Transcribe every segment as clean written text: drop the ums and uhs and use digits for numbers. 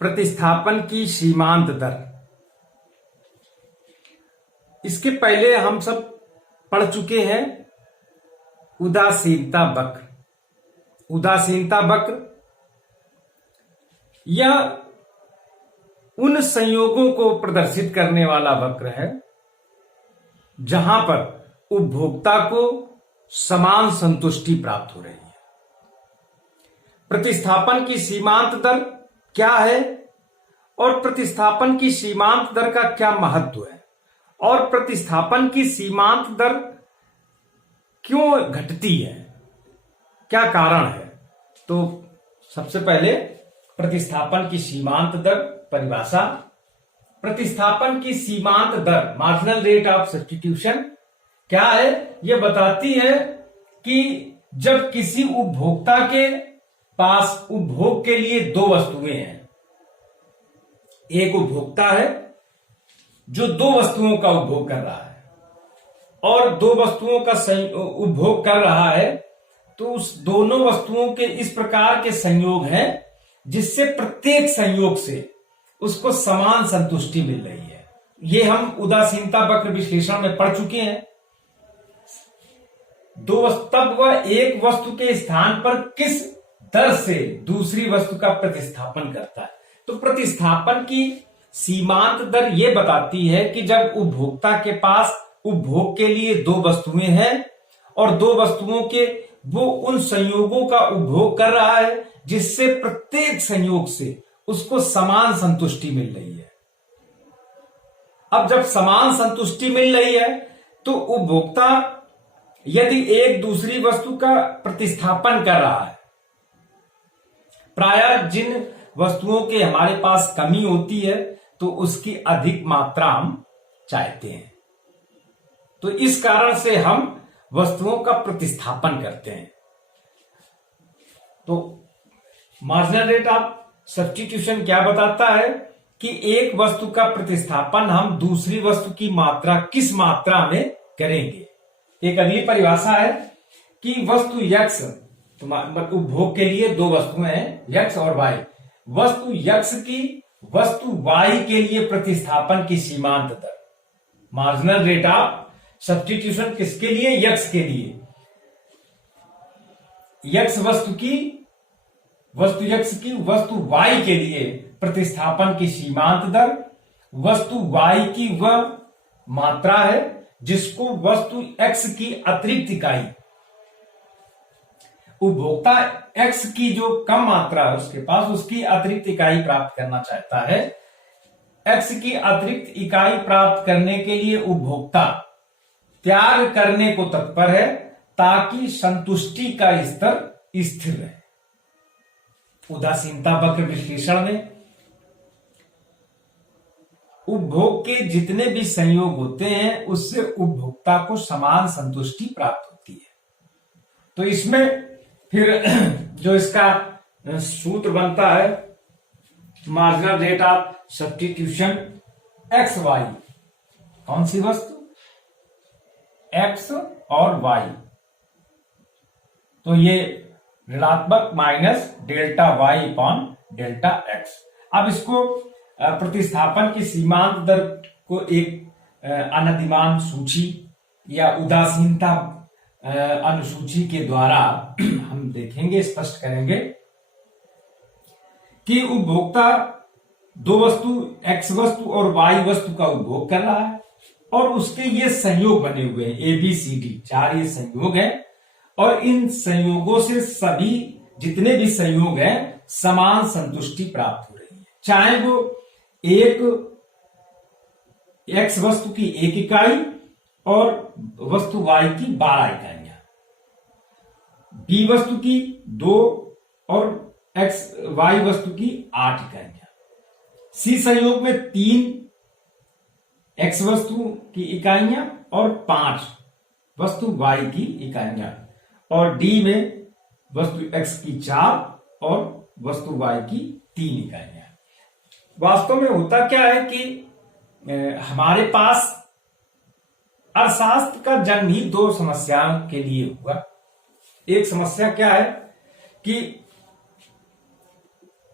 प्रतिस्थापन की सीमांत दर। इसके पहले हम सब पढ़ चुके हैं उदासीनता वक्र। उदासीनता वक्र यह उन संयोगों को प्रदर्शित करने वाला वक्र है जहां पर उपभोक्ता को समान संतुष्टि प्राप्त हो रही है। प्रतिस्थापन की सीमांत दर क्या है और प्रतिस्थापन की सीमांत दर का क्या महत्व है और प्रतिस्थापन की सीमांत दर क्यों घटती है, क्या कारण है। तो सबसे पहले प्रतिस्थापन की सीमांत दर परिभाषा। प्रतिस्थापन की सीमांत दर मार्जिनल रेट ऑफ सब्स्टिट्यूशन क्या है, यह बताती है कि जब किसी उपभोक्ता के पास उपभोग के लिए दो वस्तुएं हैं, एक उपभोक्ता है जो दो वस्तुओं का उपभोग कर रहा है और दो वस्तुओं का उपभोग कर रहा है, तो उस दोनों वस्तुओं के इस प्रकार के संयोग हैं जिससे प्रत्येक संयोग से उसको समान संतुष्टि मिल रही है। ये हम उदासीनता वक्र विश्लेषण में पढ़ चुके हैं। तब वह एक वस्तु के स्थान पर किस दर से दूसरी वस्तु का प्रतिस्थापन करता है। तो प्रतिस्थापन की सीमांत दर यह बताती है कि जब उपभोक्ता के पास उपभोग के लिए दो वस्तुएं हैं और दो वस्तुओं के वो उन संयोगों का उपभोग कर रहा है जिससे प्रत्येक संयोग से उसको समान संतुष्टि मिल रही है। अब जब समान संतुष्टि मिल रही है तो उपभोक्ता यदि एक दूसरी वस्तु का प्रतिस्थापन कर रहा है, प्रायः जिन वस्तुओं के हमारे पास कमी होती है तो उसकी अधिक मात्रा हम चाहते हैं, तो इस कारण से हम वस्तुओं का प्रतिस्थापन करते हैं। तो मार्जिनल रेट ऑफ सब्स्टिट्यूशन क्या बताता है कि एक वस्तु का प्रतिस्थापन हम दूसरी वस्तु की मात्रा किस मात्रा में करेंगे। एक अगली परिभाषा है कि वस्तु x, उपभोग के लिए दो वस्तुएं हैं x और y, वस्तु x की वस्तु y के लिए प्रतिस्थापन की सीमांत दर। मार्जिनल रेट ऑफ सब्स्टिट्यूशन किसके लिए, x के लिए। x वस्तु x की वस्तु y के लिए प्रतिस्थापन की सीमांत दर वस्तु y की वह मात्रा है जिसको वस्तु x की अतिरिक्त इकाई, उपभोक्ता x की जो कम मात्रा है उसके पास, उसकी अतिरिक्त इकाई प्राप्त करना चाहता है। x की अतिरिक्त इकाई प्राप्त करने के लिए उपभोक्ता त्याग करने को तत्पर है ताकि संतुष्टि का स्तर स्थिर रहे। उदासीनता वक्र विश्लेषण में उपभोग के जितने भी संयोग होते हैं उससे उपभोक्ता को समान संतुष्टि प्राप्त होती है। तो इसमें फिर जो इसका सूत्र बनता है marginal rate of substitution X Y, कौन सी वस्तु, एक्स और वाई, तो ये ऋणात्मक minus delta Y upon delta X. अब इसको प्रतिस्थापन की सीमांत दर को एक अनधिमान सूची या उदासीनता अनुसूची के द्वारा हम देखेंगे, स्पष्ट करेंगे कि उपभोक्ता दो वस्तु x वस्तु और y वस्तु का उपभोग कर रहा है और उसके ये संयोग बने हुए हैं ABCD, चार ये संयोग हैं और इन संयोगों से सभी जितने भी संयोग हैं समान संतुष्टि प्राप्त हो रही है, चाहे वो एक x वस्तु की एक इकाई और वस्तु y की 12 इकाइयां, b वस्तु की 2 और y वस्तु की 8 इकाइयां, c संयोग में 3 x वस्तु की इकाइयां और 5 वस्तु y की इकाइयां और d में वस्तु x की 4 और वस्तु y की 3 इकाइयां। वास्तव में होता क्या है कि हमारे पास अर्थशास्त्र का जन्म ही दो समस्याओं के लिए हुआ। एक समस्या क्या है कि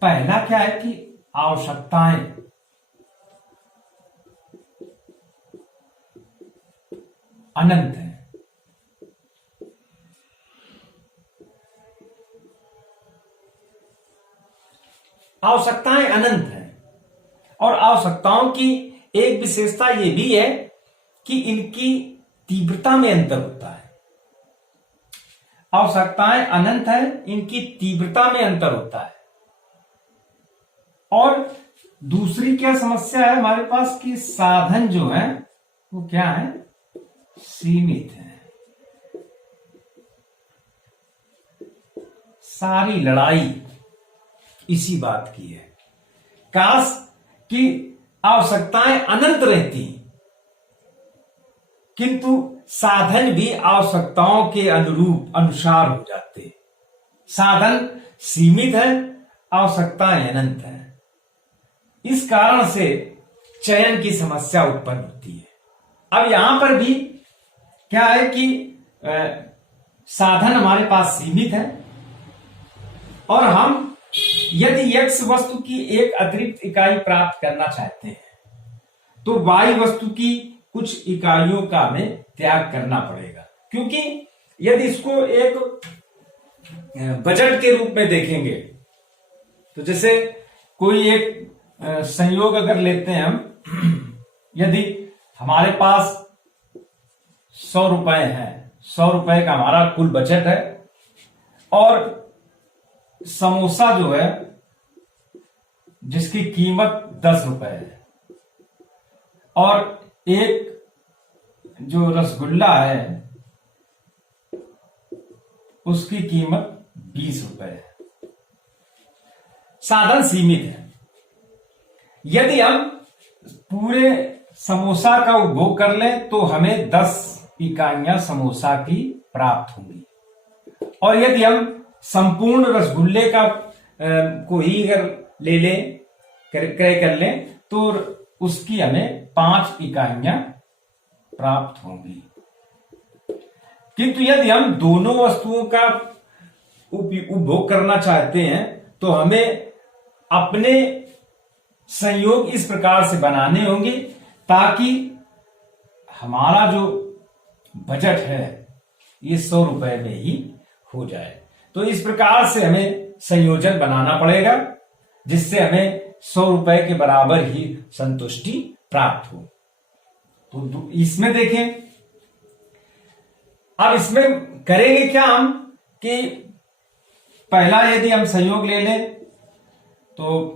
पहला क्या है कि आवश्यकताएं अनंत हैं। आवश्यकताएं अनंत हैं और आवश्यकताओं की एक विशेषता यह भी है कि इनकी तीव्रता में अंतर होता है। आवश्यकताएं अनंत है, इनकी तीव्रता में अंतर होता है। और दूसरी क्या समस्या है हमारे पास कि साधन जो है वो क्या है, सीमित है। सारी लड़ाई इसी बात की है। काश कि आवश्यकताएं अनंत रहती, किंतु साधन भी आवश्यकताओं के अनुरूप अनुसार हो जाते। साधन सीमित है, आवश्यकताएं अनंत है। इस कारण से चयन की समस्या उत्पन्न होती है। अब यहां पर भी क्या है कि साधन हमारे पास सीमित है और हम यदि x वस्तु की एक अतिरिक्त इकाई प्राप्त करना चाहते हैं तो y वस्तु की कुछ इकाइयों का हमें त्याग करना पड़ेगा। क्योंकि यदि इसको एक बजट के रूप में देखेंगे तो जैसे कोई एक संयोग अगर लेते हैं हम, यदि हमारे पास 100 रुपए है, 100 रुपए का हमारा कुल बजट है और समोसा जो है जिसकी कीमत 10 रुपए है और एक जो रसगुल्ला है उसकी कीमत 20 रुपए है। साधन सीमित है। यदि हम पूरे समोसा का उपभोग कर लें तो हमें 10 इकाइयां समोसा की प्राप्त होंगी और यदि हम संपूर्ण रसगुल्ले का को ही अगर ले लें, क्रय कर लें तो उसकी हमें 5 इकाइयां प्राप्त होंगी। किंतु यदि हम दोनों वस्तुओं का उपभोग करना चाहते हैं तो हमें अपने संयोग इस प्रकार से बनाने होंगे ताकि हमारा जो बजट है ये 100 रुपए में ही हो जाए। तो इस प्रकार से हमें संयोजन बनाना पड़ेगा जिससे हमें 100 रुपए के बराबर ही संतुष्टि प्राप्त हो। तो इसमें देखें, अब इसमें करेंगे क्या हम कि पहला यदि हम संयोग ले लें तो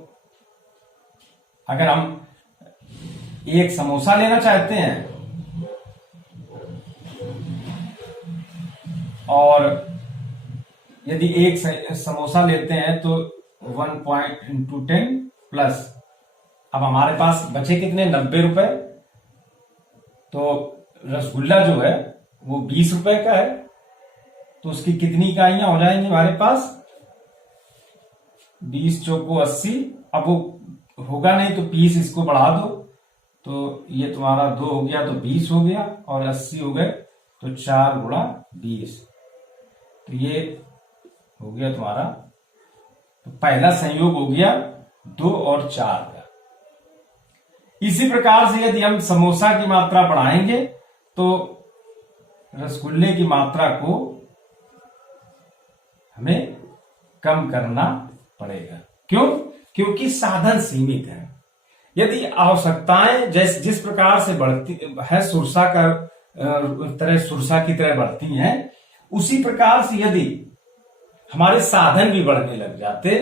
अगर हम एक समोसा लेना चाहते हैं और यदि एक समोसा लेते हैं तो 1.10 प्लस, अब हमारे पास बचे कितने, 90 रुपए। तो रसगुल्ला जो है वो 20 रुपए का है तो उसकी कितनी इकाइयां हो जाएंगी हमारे पास, 20 चौको 80। अब वो होगा नहीं तो 20 इसको बढ़ा दो तो ये तुम्हारा 2 हो गया तो 20 हो गया और 80 हो गए तो 4 गुणा 20, तो ये हो गया तुम्हारा। तो पहला संयोग हो गया 2 और 4 का। इसी प्रकार से यदि हम समोसा की मात्रा बढ़ाएंगे तो रसगुल्ले की मात्रा को हमें कम करना पड़ेगा। क्यों? क्योंकि साधन सीमित है। यदि आवश्यकताएं जिस प्रकार से बढ़ती है, सुरसा की तरह बढ़ती हैं, उसी प्रकार से यदि हमारे साधन भी बढ़ने लग जाते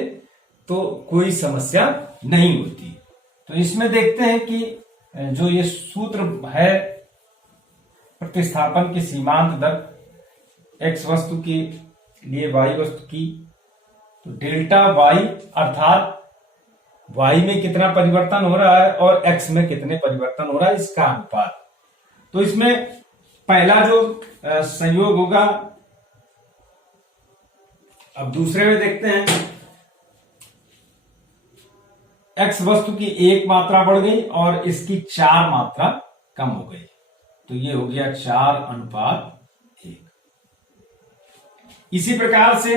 तो कोई समस्या नहीं होती। तो इसमें देखते हैं कि जो ये सूत्र है प्रतिस्थापन की सीमांत दर x वस्तु के लिए y वस्तु की, तो डेल्टा y अर्थात y में कितना परिवर्तन हो रहा है और x में कितने परिवर्तन हो रहा है इसका अनुपात। तो इसमें पहला जो संयोग होगा, अब दूसरे में देखते हैं, x वस्तु की 1 मात्रा बढ़ गई और इसकी 4 मात्रा कम हो गई, तो ये हो गया 4:1। इसी प्रकार से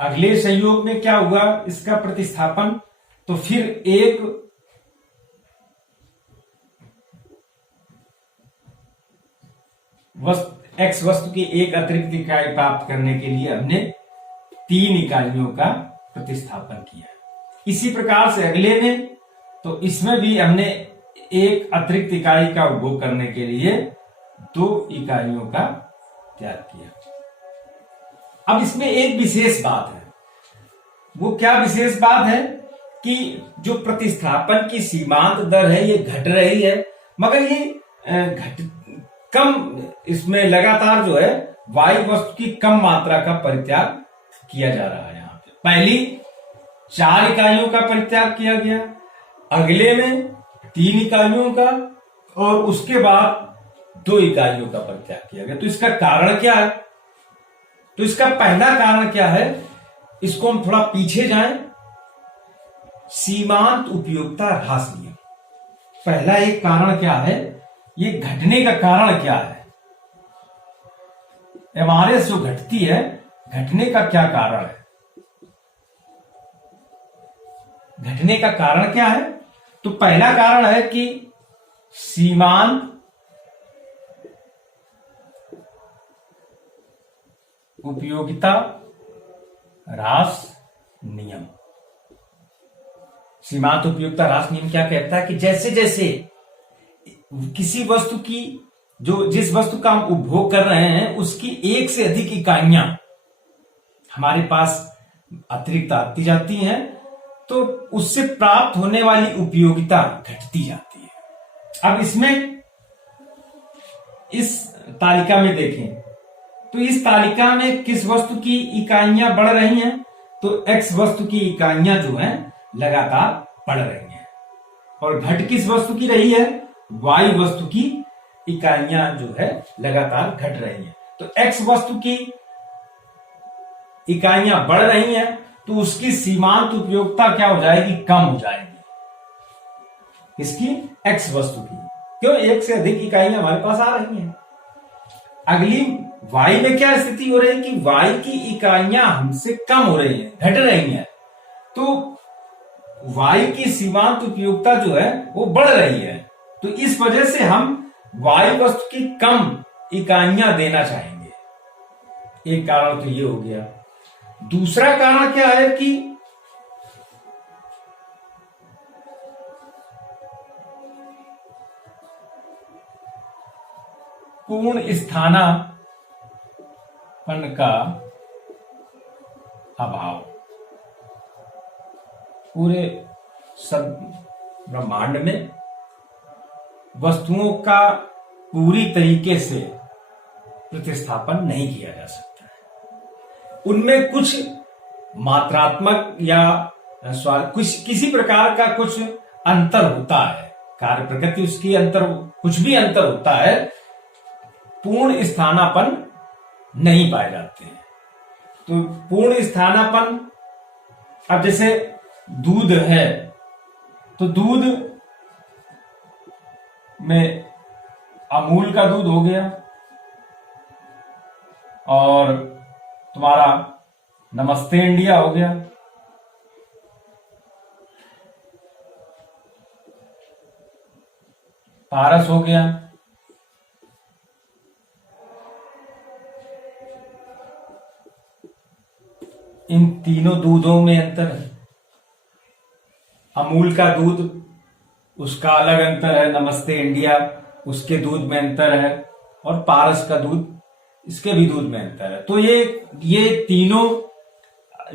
अगले संयोग में क्या हुआ, इसका प्रतिस्थापन तो फिर एक एक्स वस्तु की एक अतिरिक्त इकाई प्राप्त करने के लिए हमने 3 इकाइयों का प्रतिस्थापन किया। इसी प्रकार से अगले में, तो इसमें भी हमने एक अतिरिक्त इकाई का उपभोग करने के लिए 2 इकाइयों का त्याग किया। अब इसमें एक विशेष बात है। वो क्या विशेष बात है कि जो प्रतिस्थापन की सीमांत दर है ये घट रही है, मगर ये कम, इसमें लगातार जो है वायु वस्तु की कम मात्रा का परित्याग किया जा रहा है। यहां पे पहली 4 इकाइयों का परित्याग किया गया, अगले में 3 इकाइयों का, और उसके बाद 2 इकाइयों का परित्याग किया गया। तो इसका कारण क्या है? तो इसका पहला कारण क्या है, इसको हम थोड़ा पीछे जाएं। सीमांत उपयोगिता ह्रास नियम, पहला एक कारण क्या है, ये घटने का कारण क्या है? एमआरएस जो घटती है, घटने का क्या कारण है? घटने का कारण क्या है? तो पहला कारण है कि सीमांत उपयोगिता ह्रास नियम। सीमांत उपयोगिता ह्रास नियम क्या कहता है कि जैसे जैसे किसी वस्तु की, जो जिस वस्तु का हम उपभोग कर रहे हैं उसकी एक से अधिक इकाइयां हमारे पास अतिरिक्त आती जाती हैं, तो उससे प्राप्त होने वाली उपयोगिता घटती जाती है। अब इसमें इस तालिका में देखें, तो इस तालिका में किस वस्तु की इकाइयां बढ़ रही हैं? तो एक्स वस्तु की इकाइयां जो हैं लगातार बढ़ रही हैं, और घट किस वस्तु की रही है? वायु वस्तु की इकाइयां जो है लगातार घट रही हैं। तो एक्स वस्तु की इकाइयां बढ़ रही हैं, तो उसकी सीमांत उपयोगिता क्या हो जाएगी? कम हो जाएगी। इसकी एक्स वस्तु की, क्यों? एक से अधिक इकाइयां हमारे पास आ रही हैं। अगली वाई में क्या स्थिति हो रही है कि वाई की इकाइयां हमसे कम हो रही हैं, घट रही हैं। तो वाई की सीमांत उपयोगिता जो है वो बढ़ रही है। तो इस वजह से हम वायु वस्तु की कम इकाइयां देना चाहेंगे। एक कारण तो ये हो गया। दूसरा कारण क्या है कि पूर्ण स्थानापन्न का अभाव। पूरे सब ब्रह्मांड में वस्तुओं का पूरी तरीके से प्रतिस्थापन नहीं किया जा सकता है। उनमें कुछ मात्रात्मक या कुछ किसी प्रकार का कुछ अंतर होता है, कार्य प्रकृति उसकी अंतर, कुछ भी अंतर होता है, पूर्ण स्थानापन्न नहीं पाए जाते हैं। तो पूर्ण स्थानापन्न, अब जैसे दूध है, तो दूध में अमूल का दूध हो गया, और तुम्हारा नमस्ते इंडिया हो गया, पारस हो गया। इन तीनों दूधों में अंतर है। अमूल का दूध, उसका अलग अंतर है, नमस्ते इंडिया उसके दूध में अंतर है, और पारस का दूध, इसके भी दूध में अंतर है। तो ये तीनों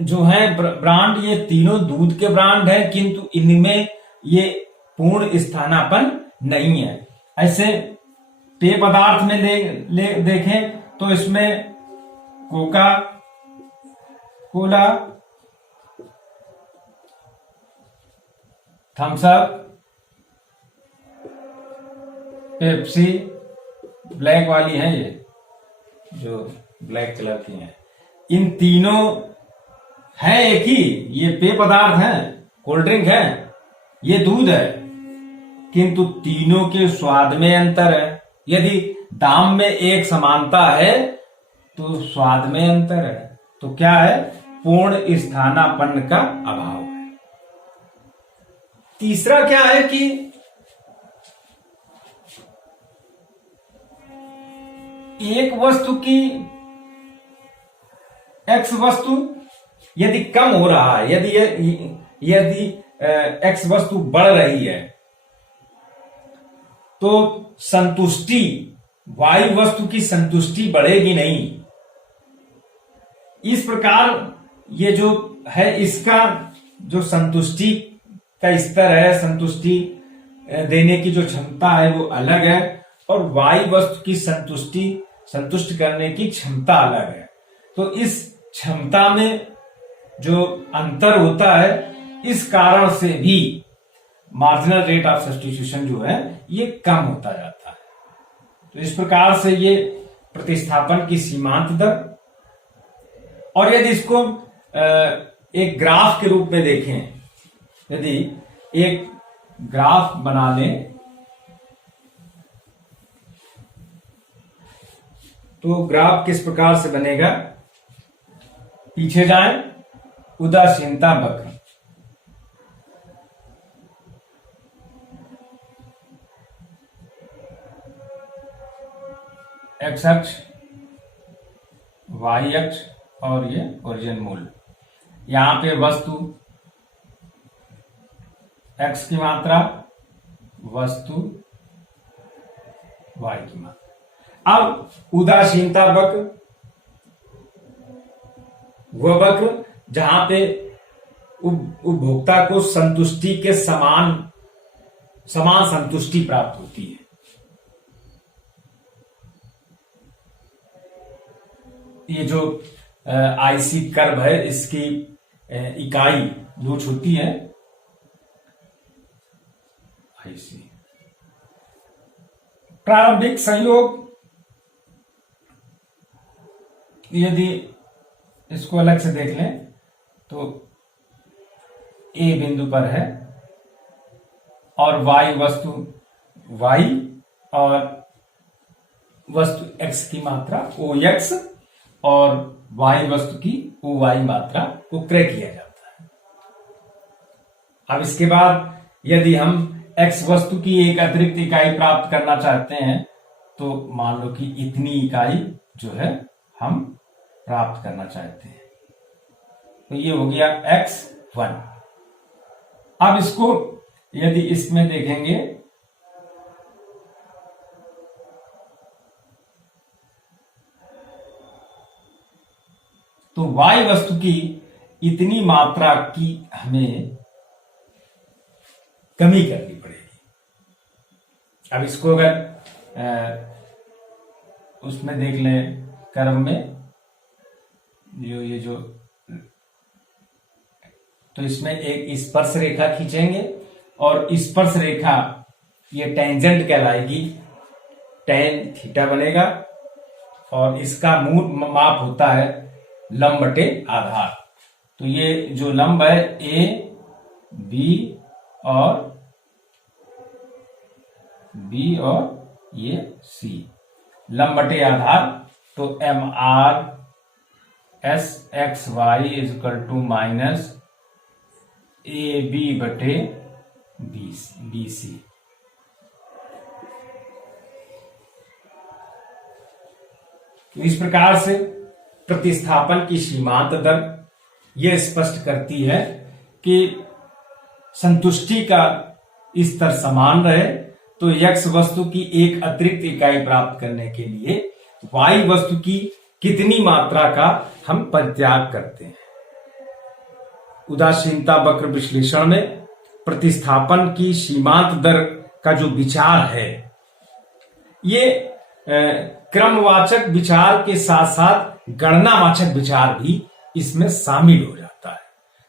जो है ब्रांड, ये तीनों दूध के ब्रांड है, किंतु इनमें ये पूर्ण स्थानापन्न नहीं है। ऐसे पेय पदार्थ में देखें तो इसमें Coca Cola, Thums Up, Pepsi, black वाली है ये जो ब्लैक कलर की है, इन तीनों है एक ही, ये पेय पदार्थ हैं, कोल्ड ड्रिंक है, ये दूध है, किंतु तीनों के स्वाद में अंतर है। यदि दाम में एक समानता है तो स्वाद में अंतर है। तो क्या है? पूर्ण स्थानापन्न का अभाव है। तीसरा क्या है कि एक वस्तु की एक्स वस्तु यदि कम हो रहा है, यदि एक्स वस्तु बढ़ रही है, तो संतुष्टि वाई वस्तु की संतुष्टि बढ़ेगी नहीं। इस प्रकार ये जो है, इसका जो संतुष्टि का स्तर है, संतुष्टि देने की जो क्षमता है वो अलग है, और वाई वस्तु की संतुष्ट करने की क्षमता अलग है। तो इस क्षमता में जो अंतर होता है, इस कारण से भी मार्जिनल रेट ऑफ सब्स्टिट्यूशन जो है ये कम होता जाता है। तो इस प्रकार से ये प्रतिस्थापन की सीमांत दर, और यदि इसको एक ग्राफ के रूप में देखें, यदि एक ग्राफ बना लें, तो ग्राफ किस प्रकार से बनेगा, पीछे जाएं, उदासीनता वक्र, एक्स अक्ष, वाई अक्ष, और ये ओरिजिन मूल। यहां पे वस्तु एक्स की मात्रा, वस्तु वाई की मात्रा। अब उदासीनता वक्र, वह वक्र जहां पे उपभोक्ता को संतुष्टि के समान संतुष्टि प्राप्त होती है। ये जो आईसी कर्व है, इसकी इकाई जो होती है आईसी, प्रारंभिक संयोग, यदि इसको अलग से देख लें तो ए बिंदु पर है, और वाई वस्तु वाई, और वस्तु एक्स की मात्रा ओ एक्स, और वाई वस्तु की ओ वाई मात्रा को क्रय किया जाता है। अब इसके बाद यदि हम एक्स वस्तु की एक अतिरिक्त इकाई प्राप्त करना चाहते हैं, तो मान लो कि इतनी इकाई जो है हम प्राप्त करना चाहते हैं, तो ये हो गया x1। अब इसको यदि इसमें देखेंगे, तो y वस्तु की इतनी मात्रा की हमें कमी करनी पड़ेगी। अब इसको अगर उसमें देख लें, कर्व में ये जो, तो इसमें एक स्पर्श रेखा खींचेंगे, और स्पर्श रेखा ये टेंजेंट कहलाएगी, टेन थीटा बनेगा, और इसका मूल माप होता है लंब बटे आधार। तो ये जो लंब है ए बी और ये सी, लंब बटे आधार, तो M R S X Y is equal to minus A B बटे बी सी। तो इस प्रकार से प्रतिस्थापन की सीमांत दर यह स्पष्ट करती है कि संतुष्टि का स्तर समान रहे, तो x वस्तु की एक अतिरिक्त इकाई प्राप्त करने के लिए y वस्तु की कितनी मात्रा का हम परित्याग करते हैं। उदासीनता वक्र विश्लेषण में प्रतिस्थापन की सीमांत दर का जो विचार है, ये क्रमवाचक विचार के साथ साथ गणनावाचक विचार भी इसमें शामिल हो जाता है।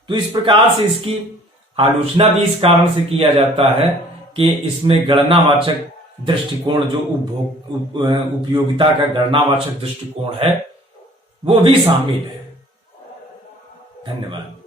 तो इस प्रकार से इसकी आलोचना भी इस कारण से किया जाता है कि इसमें गणनावाचक दृष्टिकोण, जो उपयोगिता का गणनावाचक दृष्टिकोण है, वो भी शामिल है। धन्यवाद।